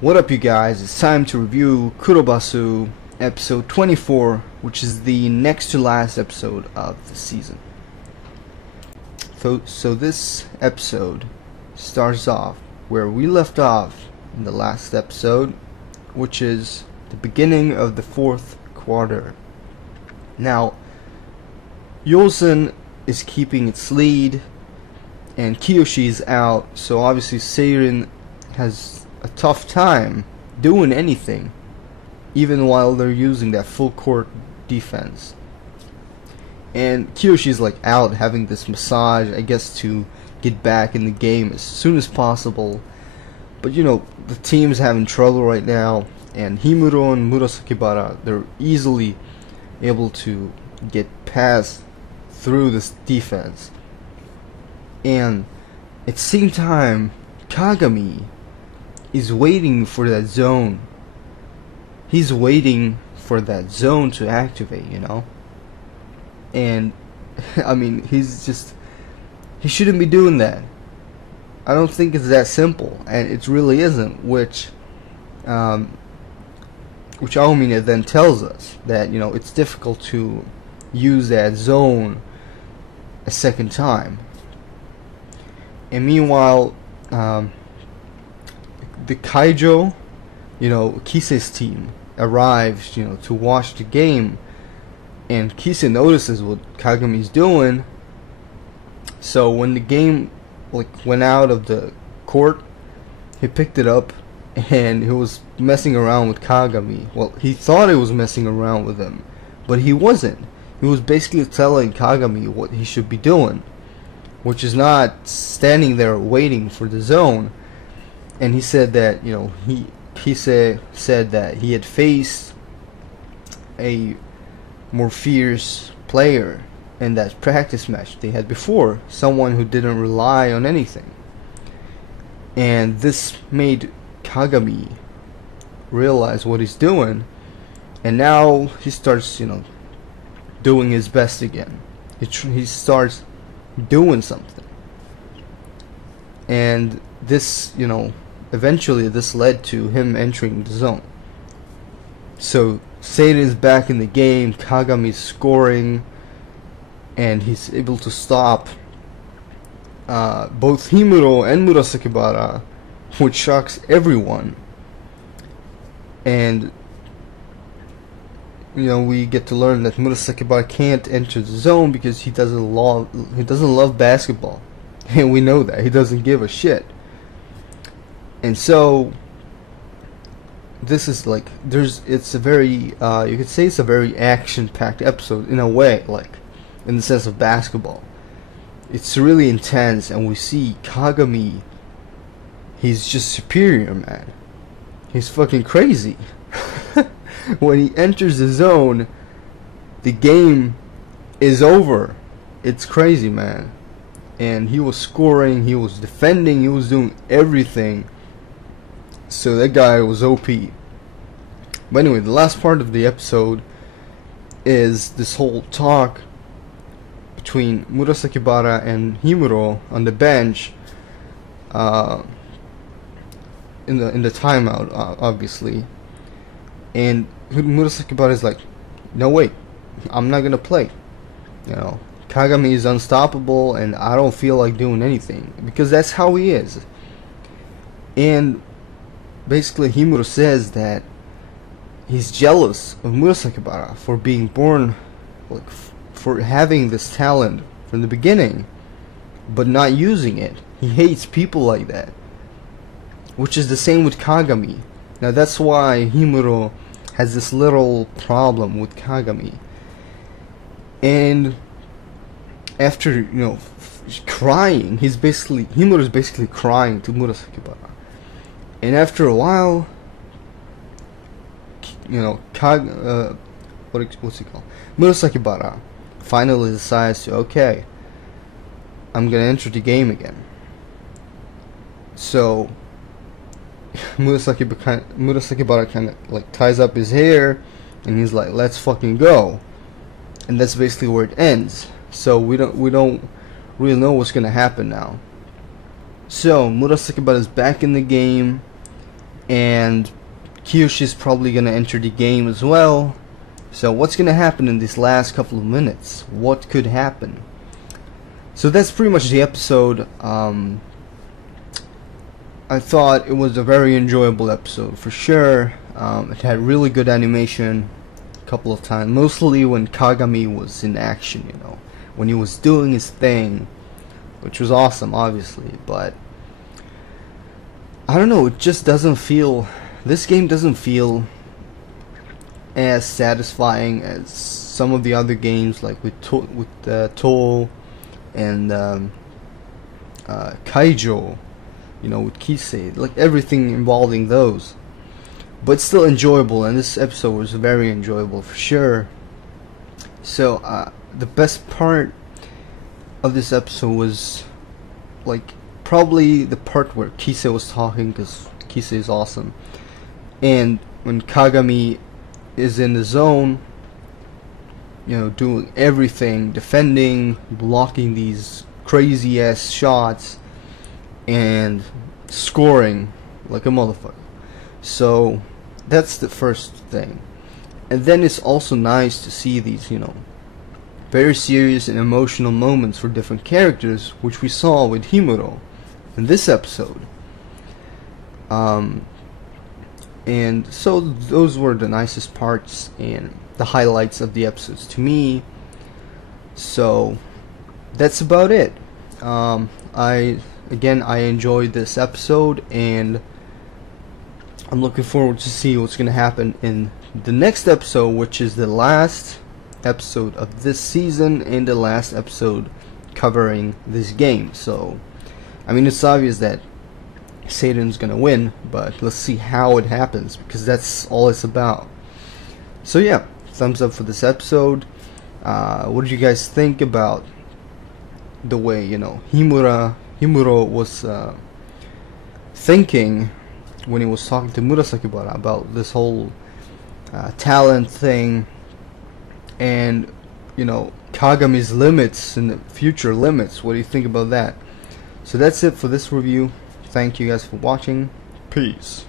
What up, you guys? It's time to review Kurobasu episode 24, which is the next to last episode of the season. So this episode starts off where we left off in the last episode, which is the beginning of the fourth quarter. Now, Yosen is keeping its lead, and Kiyoshi's out, so obviously Seirin has a tough time doing anything, even while they're using that full court defense. And Kiyoshi's like out having this massage, I guess, to get back in the game as soon as possible. But you know, the team's having trouble right now, and Himuro and Murasakibara, they're easily able to get past through this defense. And at the same time, Kagami is waiting for that zone. He's waiting for that zone to activate, you know? And I mean, he shouldn't be doing that. I don't think it's that simple, and it really isn't, which Aomine then tells us that, you know, it's difficult to use that zone a second time. And meanwhile, the Kaijo, you know, Kise's team arrives, you know, to watch the game, and Kise notices what Kagami's doing. So when the game went out of the court, he picked it up and he was messing around with Kagami. Well, he thought he was messing around with him, but he wasn't. He was basically telling Kagami what he should be doing, which is not standing there waiting for the zone. And he said that, you know, Kise said that he had faced a more fierce player in that practice match they had before, someone who didn't rely on anything. And this made Kagami realize what he's doing, and now he starts, you know, doing his best again. He starts doing something. And this, you know, eventually this led to him entering the zone. So Seirin's back in the game, Kagami's scoring, and he's able to stop both Himuro and Murasakibara, which shocks everyone. And you know, we get to learn that Murasakibara can't enter the zone because he doesn't love basketball, and we know that he doesn't give a shit. And so this is like, it's a very you could say it's a very action-packed episode in a way, like in the sense of basketball. It's really intense, and we see Kagami. He's just superior, man. He's fucking crazy. When he enters the zone, the game is over. It's crazy, man. And he was scoring, he was defending, he was doing everything. So that guy was OP. But anyway, the last part of the episode is this whole talk between Murasakibara and Himuro on the bench, in the timeout, obviously. And Murasakibara is like, no, wait, I'm not gonna play. You know, Kagami is unstoppable, and I don't feel like doing anything, because that's how he is. And basically, Himuro says that he's jealous of Murasakibara for being born, like, for having this talent from the beginning, but not using it. He hates people like that, which is the same with Kagami. Now that's why Himuro has this little problem with Kagami. And after, you know, crying, Himuro is basically crying to Murasakibara. And after a while, you know, what's it called? Murasakibara finally decides to, okay, I'm gonna enter the game again. So Murasakibara kind of like ties up his hair, and he's like, let's fucking go. And that's basically where it ends. So we don't really know what's gonna happen now. So Murasakibara is back in the game, and Kiyoshi's probably gonna enter the game as well. So what's gonna happen in these last couple of minutes? What could happen? So that's pretty much the episode. I thought it was a very enjoyable episode for sure. It had really good animation a couple of times, mostly when Kagami was in action, you know, when he was doing his thing, which was awesome, obviously. But I don't know, it just doesn't feel, this game doesn't feel as satisfying as some of the other games, like with Touou and Kaijo, you know, with Kise, like everything involving those. But still enjoyable, and this episode was very enjoyable for sure. So the best part of this episode was like probably the part where Kise was talking, because Kise is awesome, and when Kagami is in the zone, you know, doing everything, defending, blocking these crazy ass shots, and scoring like a motherfucker. So that's the first thing. And then it's also nice to see these, you know, very serious and emotional moments for different characters, which we saw with Himuro in this episode. And so those were the nicest parts and the highlights of the episodes to me. So that's about it. I enjoyed this episode, and I'm looking forward to see what's going to happen in the next episode, which is the last episode of this season and the last episode covering this game. So, I mean, it's obvious that Seirin's gonna win, but let's see how it happens, because that's all it's about. So yeah, thumbs up for this episode. What did you guys think about the way, you know, Himuro was thinking when he was talking to Murasakibara about this whole talent thing, and, you know, Kagami's limits and the future limits? What do you think about that? So that's it for this review. Thank you guys for watching. Peace.